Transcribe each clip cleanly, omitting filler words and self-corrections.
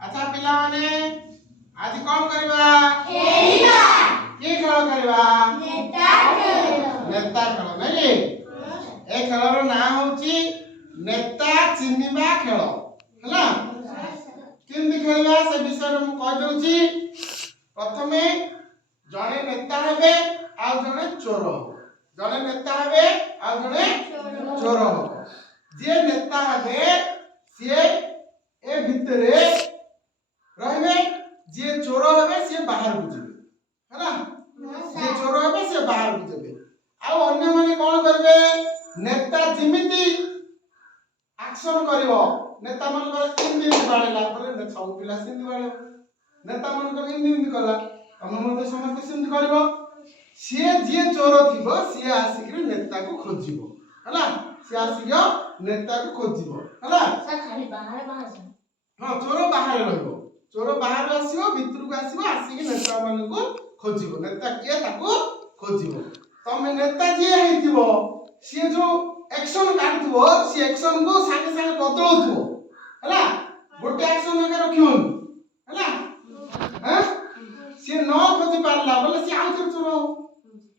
अच्छा पिला माने आज कौन करबा खेलबा की खेल करबा नेता खेल नहीं ए खेलर ना होची नेता चिन्हिबा खेल हैला केमती खेलबा से विषय में कह दउची प्रथमे जने नेता हेबे आ जने चोर जने नेता हेबे आ जने चोर जे नेता हेबे से ए भितरे रहबे जे चोर हेबे से बाहर बुझबे हैला जे चोर हेबे से बाहर बुझबे आ अन्य माने कोन करबे नेता जिमिति एक्शन करिवो नेता मन को तीन दिन बाड़ेला परे सब पिला सिंध बाड़े नेता मन को तीन दिन कला हम मते समस्त सिंध करबो से जे चोर थिबो से आसिक नेता को खोजिबो हैला से आसिक नेता को खोजिबो हैला सा खाली बाहर बाहर हां चोर बाहर रहबो चोर बाहर आसीबो भितर को आसीबो आसिक नेता मन को खोजिबो नेता के ताको खोजिबो तमे नेता जे हेतिबो से जो एक्शन काढथबो से एक्शन को संगे संगे बदलथबो हैला गोटे एक्शन लगे रखियोन हैला हैं से न खोजि पारला बोले से आउ चोर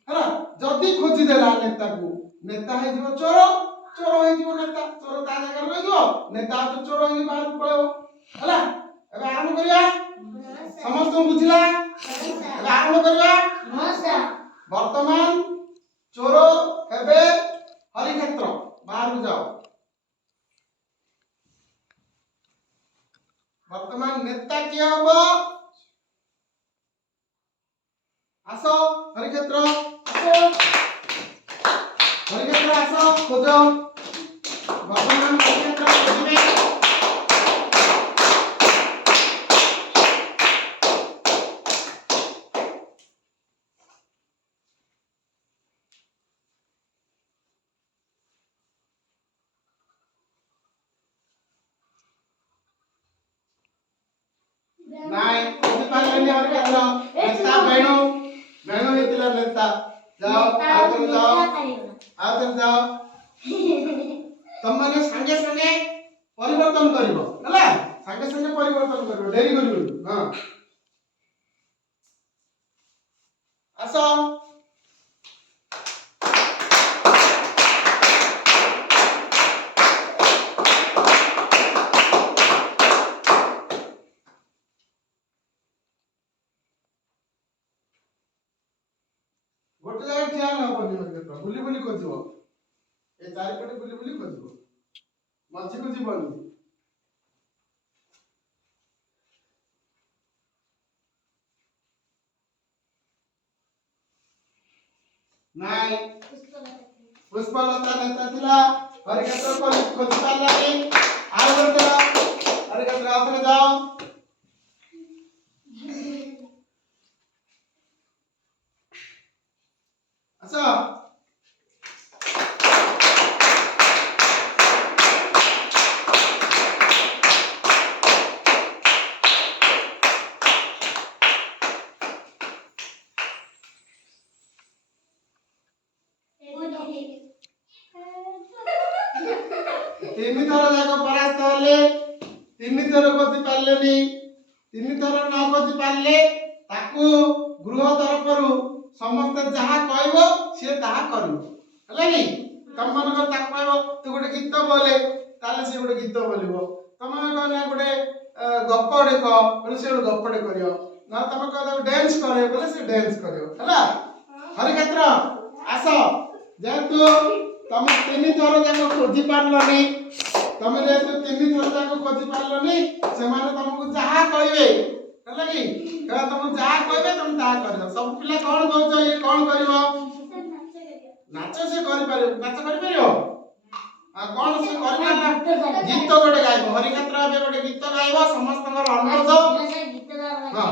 हैला जदी खोजि देला नेता को नेता हे जो चोर हे जो नेता चोर ता जगह रहि जो नेता तो चोर हे बाहर पळो हैला एबे आरंभ करिया समस्त बुझिला एबे आरंभ करिया मसा वर्तमान चोर हेबे हरि क्षेत्र बाहर जाओ वर्तमान नेता किया हबो आसो हरि क्षेत्र आसो खोजो वर्तमान हरि क्षेत्र खोजिबे नाय खोजि पारलेनी हरि क्षेत्र नेता बेणु हेतिला नेता जाओ आतर जाओ तुम माने संगे संगे परिवर्तन करिवो हला संगे संगे परिवर्तन करिवो डेरी करिवो हां आसो गोटे जगह ठिया न होबनी मतलब बुली बुली खोजिबो ए चारि पटे बुली बुली खोजिबो मझी को जीवन नाय पुष्पलता नेता थिला हरि क्षेत्र को खोजि पारलानी आउ गोटे हरि क्षेत्र आउथरे जाओ अच्छा तीन थर जाको परास्त होले तीन थर खोजि पारलेनी तीन थर न खोजि पारले ताकू गृह तरफरु समस्त जहा कहबो से ताहा करिवो हला नि तम मन को ताक कहबो तू गोटे गीत बोले ताले से गोटे गीत बोलिबो तम कहना गोटे गप्पडे को बोले से गोटे गप्पडे करियो ना तम कहदो डांस करे बोले से डांस करियो हला हरि क्षेत्र आसो जेतु तम तीन थर जाको खोजि पारलनी तमे जेतु तीन थर जाको खोजि पारलनी से माने तुमको जहा कहबे हला कि कह तुम जहा कहबे तुम ताहा करियो सब पिला कोन कहउछ ये कोन करिवो नाच से करि पारियो नाच करि पारियो आ कोन से करिवो ना गीत गोटे गाइबो हरि क्षेत्र बे गोटे गीत गाइबो समस्तकर अनुरोध हां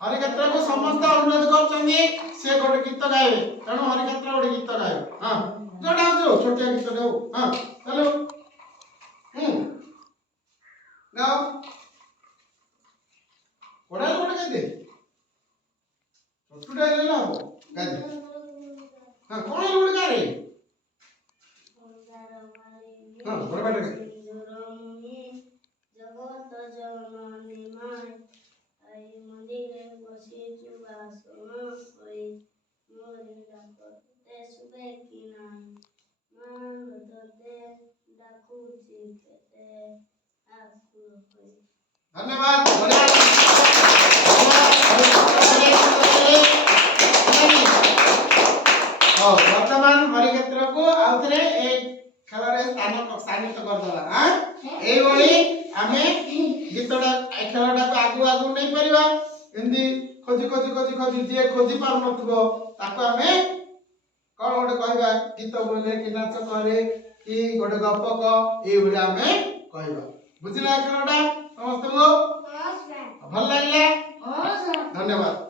हरि क्षेत्र को समस्त अनुरोध करछनी से गोटे गीत गाइबे तेणु हरि क्षेत्र गोटे गीत गाइबो हां जोटा हो छोटे गीत गाओ हां चलो गाओ कोडा गोटे गाइ दे छोटुडा लेला हो गाइ दे हां कोन गोटे गा रे हां बड़े बड़े जगत जननी धन्यवाद वर्तमान हरिक्षेत्र को आउथरे ए खेल स्थानित करदला हां एई बळी आमे गीतडा ए खेलडा को आगु आगु नै परिबा हिंदी खोजी जे खोजी पार नथबो ताको आमे कोन गोटे कहबा गीत बोले कि नाच करे कि गोटे गप क एई बळी आमे कहबा बुझिला खेलडा समस्त को भल लागला धन्यवाद।